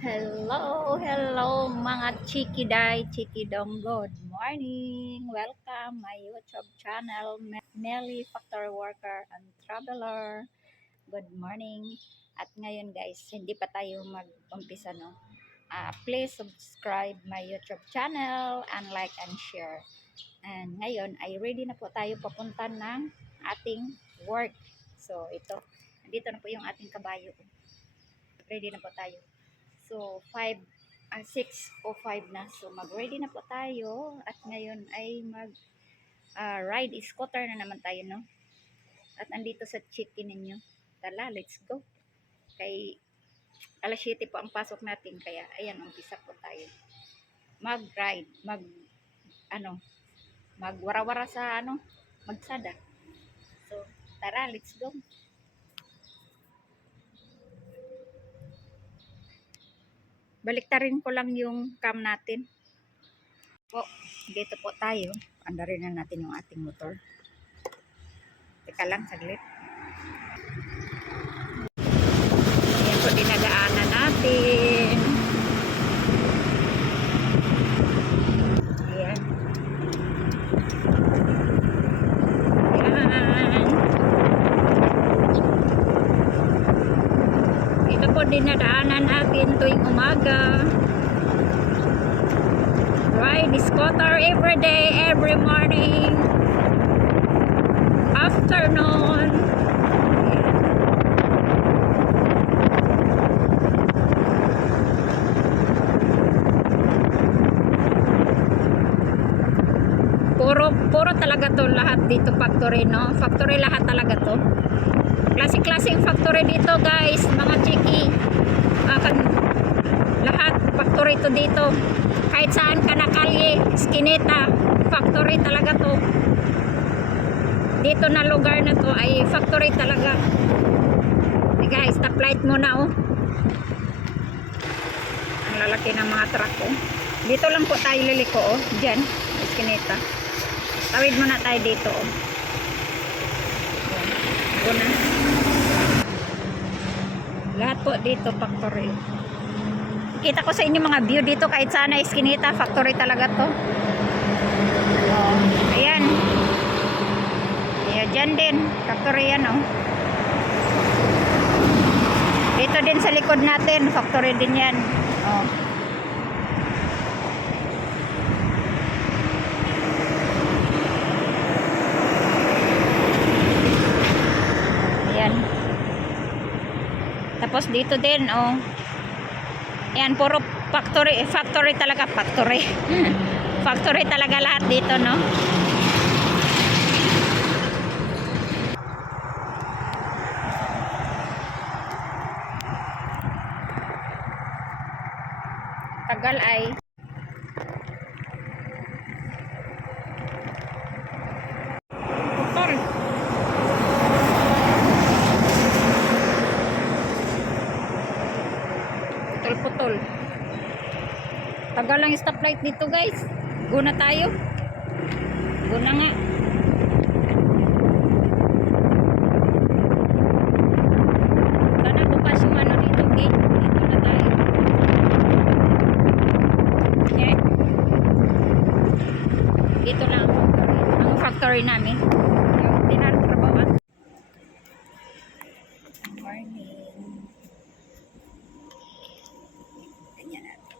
Hello, hello mga chikiday, chikidong. Good morning. Welcome my YouTube channel, Melly Factory Worker and Traveler. Good morning. At ngayon guys, hindi pa tayo mag-umpisa no. Please subscribe my YouTube channel and like and share. And ngayon ay ready na po tayo papunta ng ating work. So ito, dito na po yung ating kabayo. Ready na po tayo. So, 6:05 na. So, mag-ready na po tayo. At ngayon ay ride scooter na naman tayo, no? At andito sa chicken ninyo. Tala, let's go. Kay alas 7 po ang pasok natin. Kaya, ayan, umpisa po tayo. Mag-ride. Magwara-wara sa, magsada. So, tara, let's go. Baliktarin ko lang yung cam natin. Po, dito po tayo. Andarin na natin yung ating motor. Teka lang, saglit. Ayan po, dinadaanan natin. Ayan. Ayan. Ito po, dinadaanan natin tuwing umaga. Ride scooter every day, every morning, afternoon. Puro talaga to lahat dito factory, no? Factory lahat talaga to. Klaseng factory dito, guys, mga chiki. Lahat factory to dito. Kahit saan ka na kalye, skineta, factory talaga to. Dito na lugar na to ay factory talaga. Hey guys, stoplight muna, oh. Ang lalaki ng mga truck, oh. Dito lang po tayo liliko, oh. Diyan, skineta. Tawid muna tayo dito, oh. Una. Lahat po dito factory. Kita ko sa inyo mga view dito kahit saan na iskinita, factory talaga to. Oh, ayan. Ayan, dyan din. Factory yan, oh. Dito din sa likod natin, factory din yan. Oh. Ayan. Tapos dito din, oh. Ayan, puro factory talaga, factory. Factory talaga lahat dito, no? Tagal ay putol. Putol. Tagal lang yung stoplight dito, guys. Guna tayo. Guna nga. Sana bukas yung ano dito, gate. Dito na tayo. Okay. Dito na ang factory namin. Yung tinartrabawan. Morning. Ganyan natin.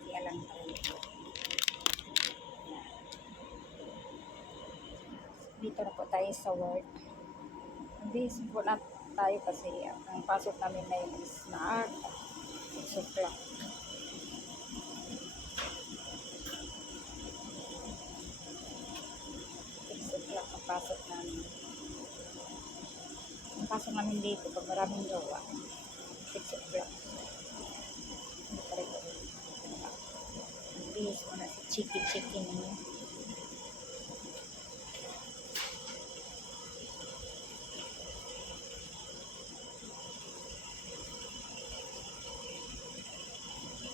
Kaya lang tayo. Dito na po tayo sa work. Hindi po na tayo kasi ang pasok namin na yun is na 6 o'clock. Ang pasok namin. Ang pasok namin dito pag maraming gawa. 6 o'clock. Hindi pa rin po. Bihis mo na si chicken niyo.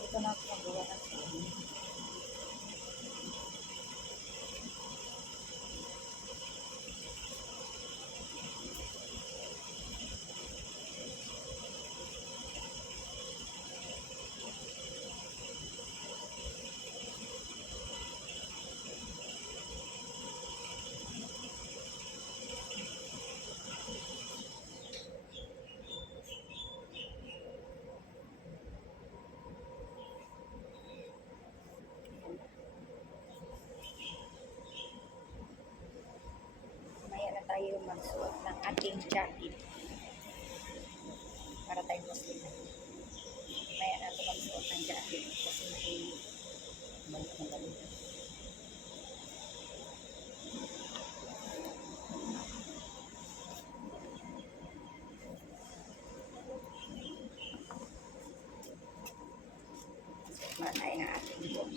Ito na ako magawa ng chicken. magsuot ng ating jacket para tayo Muslim. Maya natin magsuot ng jacket kasi may balik na balik. Manay ang ating buong.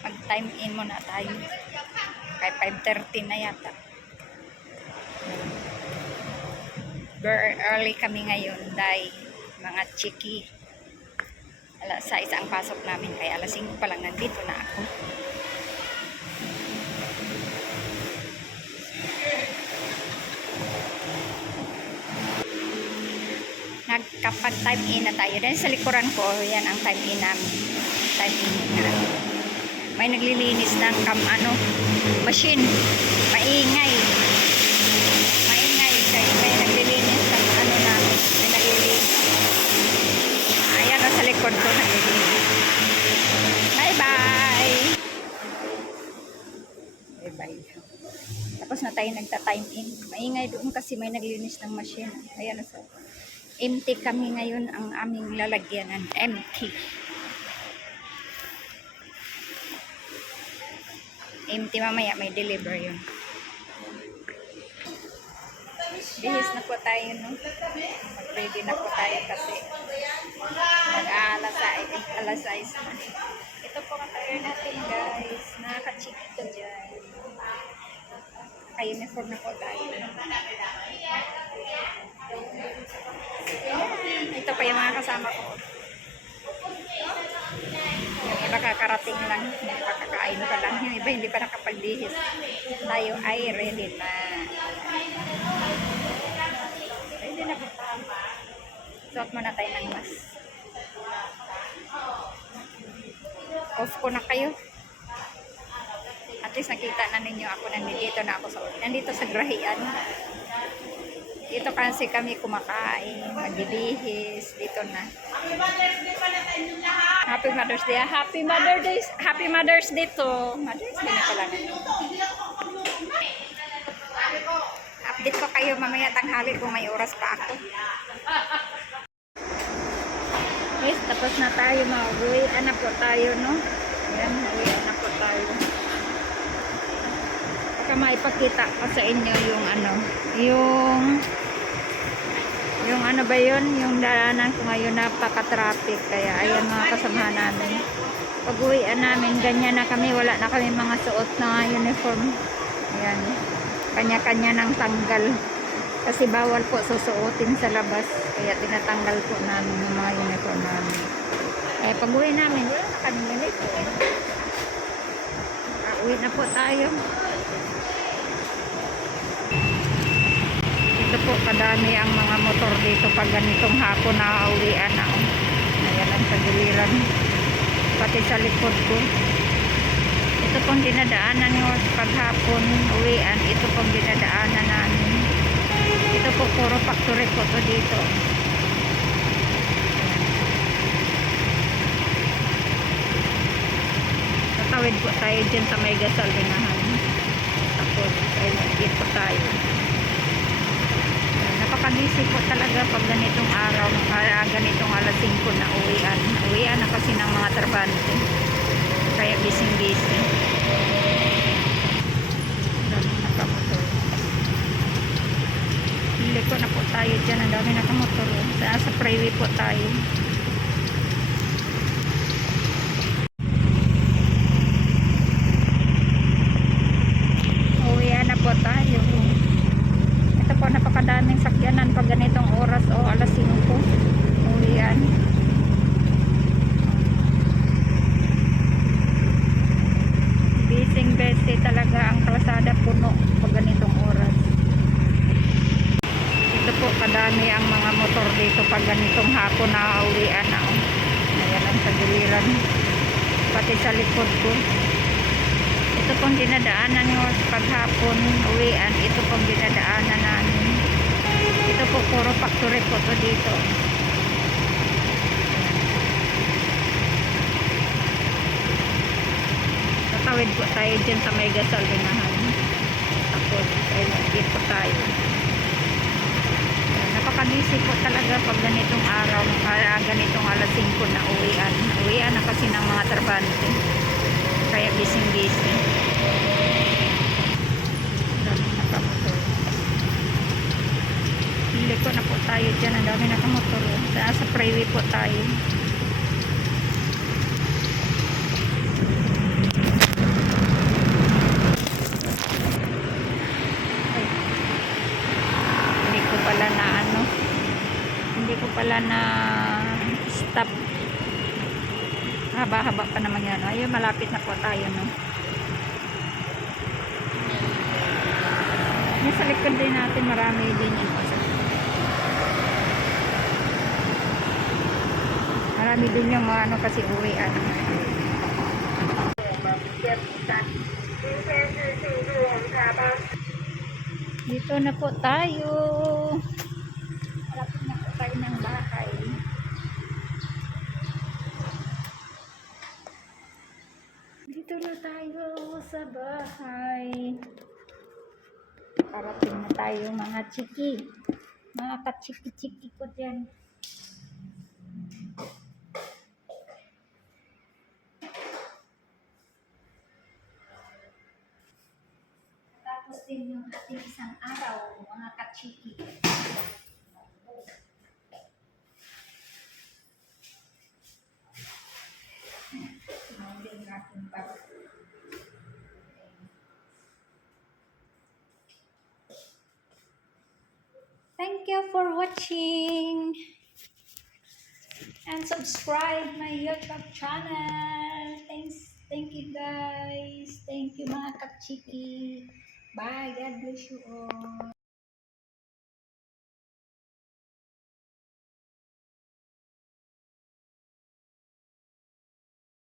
Mag-time in muna tayo. Kay 5:30 na yata. Very early kami ngayon dahil mga chiki. Alas 6 ang pasok namin kaya alas 5 pa lang nandito na ako. Nagkapag time in na tayo. Dahil sa likuran ko, yan ang time in namin. Time in na. May naglilinis ng machine. Maingay. Maingay. May naglilinis ng namin. May naglilinis. Ayan sa likod ko naglilinis. Bye-bye! Bye-bye. Tapos na tayo nagta-time in. Maingay doon kasi may naglilinis ng machine. Ayan sa empty kami ngayon ang aming lalagyanan. Empty. Empty mamaya may deliver yun. Bihis na po tayo, no? Mag-ready na po tayo kasi alas 6 na. Ito po ang attire natin, guys. Nakaka-chikito dyan. Naka-uniform na po tayo. Ito pa yung mga kasama ko. Yung iba kakarating lang, yung iba kakain pa lang, yung iba hindi pa nakapagbihis. Tayo ay ready na. Ready na po. Suot muna tayo ng mask. Off ko na kayo. At least nakita na ninyo ako nandito sa Grahian. Dito kasi kami kumakain, magbibihis, dito na. Happy Mother's Day. Happy Mother's Day. Happy Mother's Day to. Mother's Day na pala. Update ko kayo mamaya tanghali kung may oras pa ako. Yes, tapos na tayo, mauwian na po tayo, no? Ayan, uwian na po tayo. Baka maipakita ko sa inyo yung yung ano ba yun, yung daanan ko ngayon napaka-traffic, kaya ayan mga kasamahan namin. Pag uwian namin, ganyan na kami, wala na kami mga suot na uniform. Ayan, kanya-kanya ng tanggal. Kasi bawal po susuotin sa labas, kaya tinatanggal po namin yung mga uniform namin. Eh, pag uwi namin, wala na kami uniform. Uwi na po tayo. Ito po, kadami ang mga motor dito pag ganitong hapon na uwian na. Ayan lang sa giliran. Pati sa likod ko. Ito pong dinadaanan nyo paghapon uwian. Ito pong dinadaanan namin. Ito po, puro factory po to dito. Tatawid po tayo dyan sa may gasolinahan. Tapos, ay mag-eat po tayo. Napaka-busy po talaga pag ganitong araw, ganitong alas 5 na uwian. Uwian na kasi ng mga trabante. Kaya busy-busy. Nakamotor. Hindi ko na po tayo dyan. Ang dami nakamotor. Sa freeway po tayo. Uwian na po tayo. Ito po, napakadaming sakyanan pag ganitong oras o alas 5. Uwian. Busy talaga ang kalsada, puno pag ganitong oras. Ito po, kadami ang mga motor dito pag ganitong hapon na uwian na. Ayan lang sa giliran. Pati sa likod ko. Ito Ito pong dinadaanan nyo paghapon, uwian. Ito pong dinadaanan namin. Ito po puro factory po to dito. Tatawid po tayo dyan sa may gasolinahan. Tapos, ayun, dito tayo. Napaka-busy po talaga pag ganitong araw, ganitong alas 5 na uwian. Uwian na kasi ng mga trabante. Kaya busy-busy. Dami nakamotor. Pili ko na po tayo dyan. Ang dami nakamotor. Sa freeway po tayo. Hindi ko pala na stop. Haba-haba pa naman yan. Ayun, malapit na po tayo, no? Nasa likod din natin, marami din yan. Marami din yung ano kasi uwian. Dito na po tayo. Malapit na po tayo ng bahay. Dito na tayo sa bahay. Parating na tayo mga chiki. Mga kachiki-chiki ko dyan. Tapos din yung ating isang araw, mga kachiki. Thank you for watching and subscribe my YouTube channel. Thank you guys. Thank you mga kachiki. Bye. God bless you all.